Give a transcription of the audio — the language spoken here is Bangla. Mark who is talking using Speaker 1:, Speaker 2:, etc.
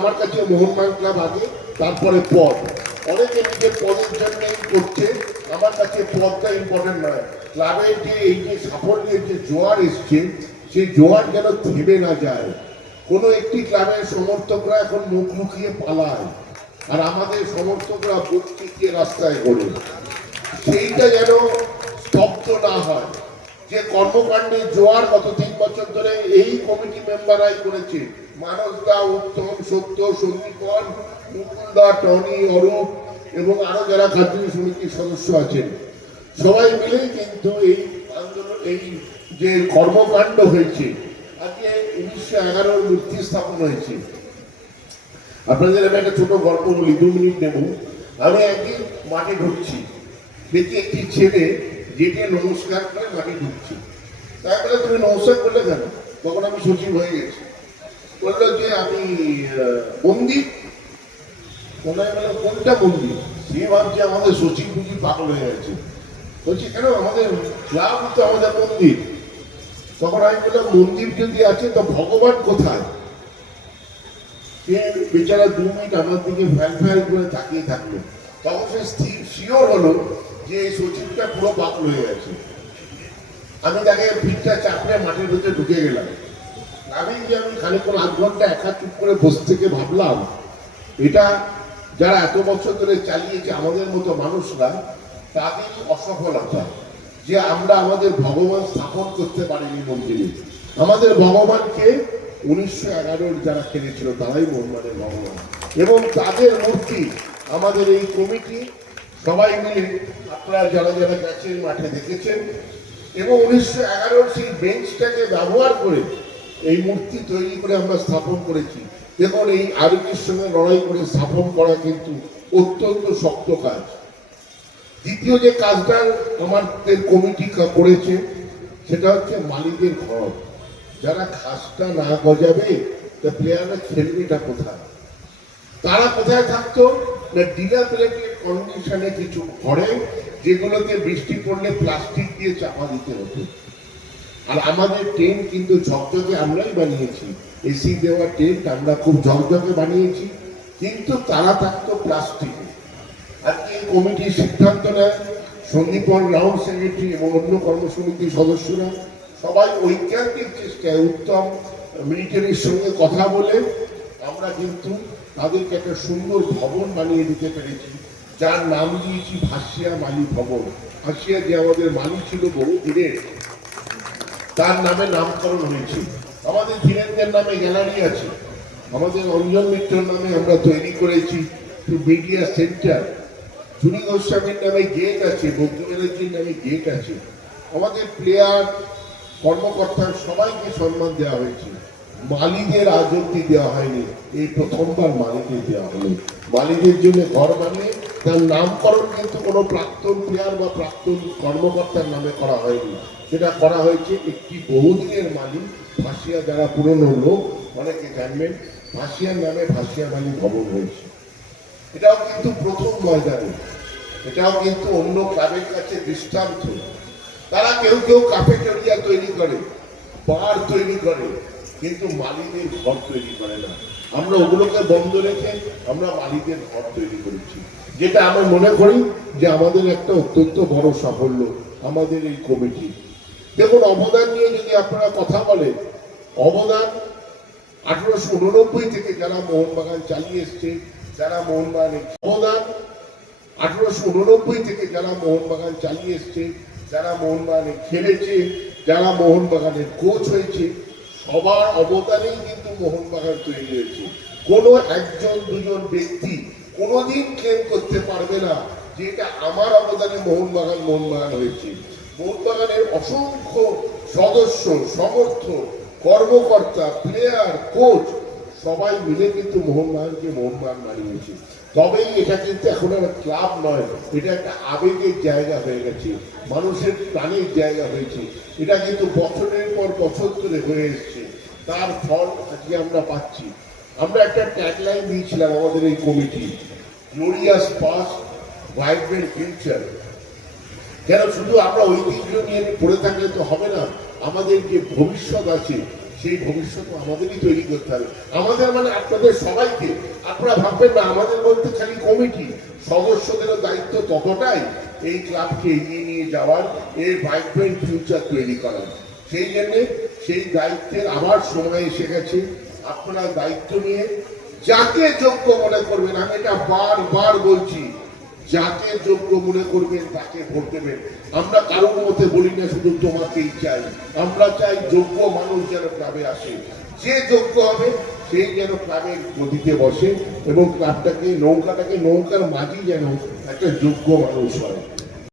Speaker 1: আমার কাছে মোহনবাগান ক্লাব আগে, তারপরে পদ। অনেকে নিজের পদের জন্যই করছে, আমার কাছে পদটা ইম্পর্টেন্ট নয়। ক্লাবের যে এই যে সাফল্যের যে জোয়ার এসছে, সেই জোয়ার যেন থেমে না যায়। কোনো একটি ক্লাবের সমর্থকরা এখন মুখ লুকিয়ে পালায়, আর আমাদের সমর্থকরা বুক টিকিয়ে রাস্তায় ঘোরে। সেইটা যেন স্তব্ধ না হয়। যে কর্মকাণ্ডে জোয়ার গত তিন বছর ধরে এই কমিটি মেম্বাররাই করেছে মানস দা উত্তম, সত্য সন্দীপন মুকুলদা টনি, অরূপ এবং আরও যারা কার্যকরী সমিতির সদস্য আছেন। সবাই মিলেই কিন্তু এই আন্দোলন, এই যে কর্মকাণ্ড হয়েছে, আজকে উনিশশো এগারোর মূর্তি স্থাপন হয়েছে। আপনাদের আমি একটা ছোট গল্প বলি, দু মিনিট নেব। আমি একদিন মাঠে ঢুকছি। দেখি একটি ছেলে যেটে নমস্কার করে মাঠে ঢুকছে। বলে তুমি নমস্কার করলে কেন? তখন আমি সচিব হয়ে গেছি। বলল যে আমি মন্দির ওনায় বলে কোনটা মন্দির সে ভাবছে আমাদের সচিব বুঝি পাগল হয়ে গেছে। বলছি, কেন? আমাদের ক্লাব তো আমাদের মন্দির। তখন আমি বললাম, মন্দির যদি আছে, তো ভগবান কোথায়? সে বেচারা দু মিনিট আমার দিকে ফ্যাল ফ্যাল করে তাকিয়ে থাকল। তখন সে স্থির, শিওর হলো যে এই সচিবটা পুরো পাগল হয়ে গেছে। আমি তাকে ভিড়টা চাপড়ে মাঠের ভিতরে ঢুকে গেলাম। আমি যে আমি খানিক্ষণ আধ ঘণ্টা একা চুপ করে বসে থেকে ভাবলাম, এটা যারা এত বছর ধরে চালিয়েছে আমাদের মতো মানুষরা, তাদের অসফলতা যে আমরা আমাদের ভগবান স্থাপন করতে পারিনি মন্দিরে। আমাদের ভগবানকে উনিশশো এগারোর যারা খেলেছিল, তারাই মোহাম্মদের ভগবান। এবং তাদের মূর্তি, আমাদের এই কমিটি, সবাই মিলে আপনারা যারা যারা গেছেন, মাঠে দেখেছেন। এবং উনিশশো এগারোর সেই বেঞ্চটাকে ব্যবহার করে এই মূর্তি তৈরি করে আমরা স্থাপন করেছি। দেখুন, এই আরবির সঙ্গে লড়াই করে স্থাপন করা কিন্তু অত্যন্ত শক্ত কাজ। দ্বিতীয় যে কাজটা আমাদের কমিটি করেছে, সেটা হচ্ছে মালিকের ঘর। যারা ঘাসটা না গজাবে, তা প্লেয়াররা খেলবেটা কোথায়? তারা কোথায় থাকতো? না ডিলাপিলেটেড কন্ডিশনে কিছু ঘরে, যেগুলোতে বৃষ্টি পড়লে প্লাস্টিক দিয়ে চাপা দিতে হতো। আর আমাদের টেন্ট কিন্তু ঝকঝকে আমরাই বানিয়েছি। এসি দেওয়া টেন্ট আমরা খুব ঝকঝকে বানিয়েছি, কিন্তু তারা থাকতো প্লাস্টিকে আজকে এই কমিটির সিদ্ধান্ত নেয়, সন্দীপন রাউন্ড সেক্রেটারি এবং অন্য কর্মসমিতির সদস্যরা, সবাই ঐকান্তিক চেষ্টায় উত্তম মিলিটারির সঙ্গে কথা বলে আমরা কিন্তু তাদেরকে একটা সুন্দর ভবন বানিয়ে দিতে পেরেছি, যার নাম দিয়েছি ভাসিয়া মালি ভবন। ভাসিয়া যে আমাদের মালি ছিল বহু দিনের তার নামে নামকরণ হয়েছে। আমাদের ধীরেন্দ্রের নামে গ্যালারি আছে। আমাদের অঞ্জন মিত্রর নামে আমরা তৈরি করেছি মিডিয়া সেন্টার চুনি গোস্বামীর নামে গেট আছে বঙ্গু ব্যানার্জির নামে গেট আছে। আমাদের প্লেয়ার কর্মকর্তা সবাইকে সম্মান দেওয়া হয়েছে। মালিদের আজ দেওয়া হয়নি? এই প্রথমবার মালিদের দেওয়া হলো। মালিদের জন্য ঘর বানিয়ে তার নামকরণ কিন্তু কোনো প্রাক্তন প্লেয়ার বা প্রাক্তন কর্মকর্তার নামে করা হয়নি। সেটা করা হয়েছে, একটি বহুদিনের মালিক ভাসিয়া যারা পুরনো লোক অনেকে জানবেন? ভাসিয়ার নামে ভাসিয়া মালিক ভবন হয়েছে। এটাও কিন্তু প্রথম ময়দানে। এটাও কিন্তু অন্য ক্লাবের কাছে দৃষ্টান্ত। তারা কেউ কেউ কাফেটেরিয়া তৈরি করে বার তৈরি করে, কিন্তু মালিকের ঘর তৈরি করে না। আমরা ওগুলোকে বন্ধ রেখে আমরা মালিকের ঘর তৈরি করেছি। যেটা আমি মনে করি যে আমাদের একটা অত্যন্ত বড় সাফল্য আমাদের এই কমিটি। দেখুন, অবদান নিয়ে যদি আপনারা কথা বলেন, অবদান আঠারোশো উননব্বই থেকে যারা মোহনবাগান চালিয়ে এসছে, যারা মোহনবাগানের অবদান আঠারোশো উননব্বই থেকে যারা মোহনবাগান চালিয়ে এসছে, যারা মোহনবাগানে খেলেছে, যারা মোহনবাগানের কোচ হয়েছে, সবার অবদানেই কিন্তু মোহনবাগান তৈরি হয়েছে। কোনো একজন, দুজন ব্যক্তি কোনোদিন ক্লেম করতে পারবে না যে এটা আমার অবদানে মোহনবাগান মোহনবাগান হয়েছে। মোহনবাগানের অসংখ্য সদস্য, সমর্থক, কর্মকর্তা প্লেয়ার কোচ সবাই মিলে কিন্তু মোহনবাগানকে মোহনবাগান বানিয়েছে। তবেই এটা কিন্তু এখন আর ক্লাব নয়, এটা একটা আবেগের জায়গা হয়ে গেছে, মানুষের প্রাণের জায়গা হয়েছে। এটা কিন্তু বছরের পর বছর ধরে হয়ে এসছে। তার ফল আজকে আমরা পাচ্ছি। আমরা একটা ট্যাগলাইন দিয়েছিলাম আমাদের এই committee glorious past vibrant future কেন? শুধু আমরা ঐতিহ্য নিয়ে পড়ে থাকলে তো হবে না, আমাদের যে ভবিষ্যৎ আছে, সেই ভবিষ্যৎ আমাদেরই তৈরি করতে হবে। আমাদের মানে আপনাদের সবাইকে, আপনারা ভাববেন না, আমাদের বলতে খালি কমিটি সদস্যদেরও দায়িত্ব ততটাই এই ক্লাবকে এগিয়ে নিয়ে যাওয়ার এর ভাইব্রেন্ট ফিউচার তৈরি করার। সেই জন্যে সেই দায়িত্বের আবার সময় এসে গেছে। আপনারা দায়িত্ব নিয়ে যাকে যোগ্য মনে করবেন, আমি এটা বারবার বলছি, যাকে যোগ্য মনে করবেন, তাকে ভোট দেবেন। আমরা কারোর মতে বলি না, শুধু তোমাকেই চাই। আমরা চাই যোগ্য মানুষ যেন ক্লাবে আসে। যে যোগ্য হবে সেই যেন ক্লাবের গদিতে বসে এবং ক্লাবটাকে, নৌকাটাকে, নৌকার মাঝি যেন একটা যোগ্য মানুষ হয়।